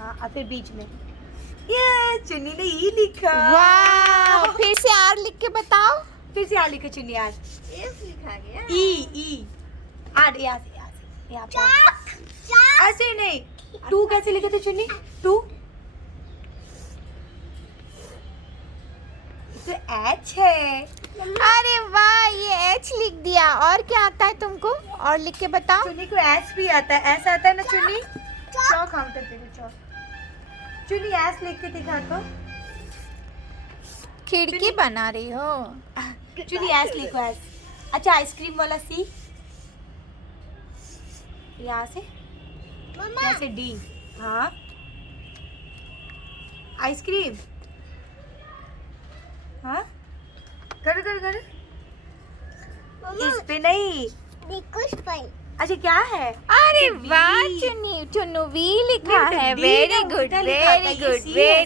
हाँ और फिर बीच में ये चुन्नी ने ई लिखा। वाह, फिर से आर लिख के बताओ। फिर से आर लिखो चुन्नी आर। एस लिखा गया। ई आर यहाँ पे ऐसे नहीं। टू कैसे लिखे थे चुन्नी? टू तो एच है। अरे वाह, ये एच लिख दिया। और क्या आता है तुमको? और लिख के बताओ। चुन्नी को एस भी आता है। एस आता है ना चुन्नी? चौक हम तक देखो चौक। चुन्नी एस लिख के दिखा तो। खिड़की बना रही हो? चुन्नी एस लिखो एस। अच्छा आइसक्रीम वाला सी। यहाँ से यहाँ से डी। हाँ आइसक्रीम। हाँ करो करो करो। इस पे नहीं। अच्छा क्या है? अरे वी। वाह चुन्नी, चुन्नू वी लिखा है। वी वेरी ना गुड, उल्टा लिखा था, वेरी ये गुड, सी है। वेरी